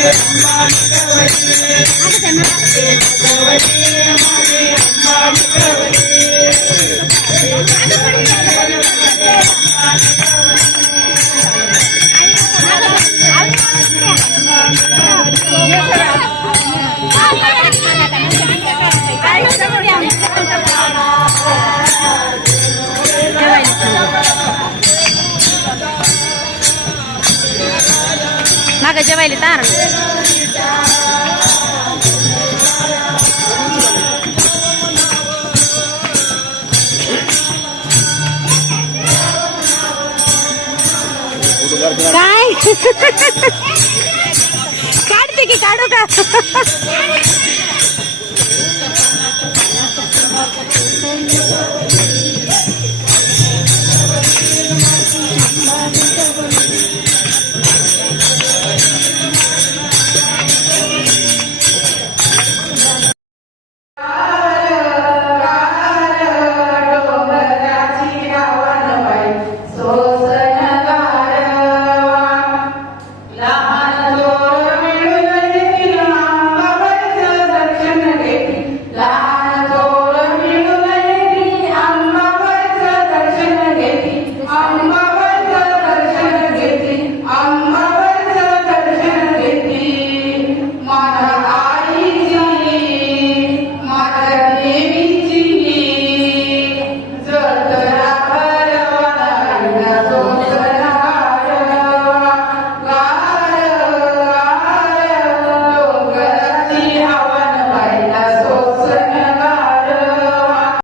Thank you. माग जेवायला तार काय काढते की काढू का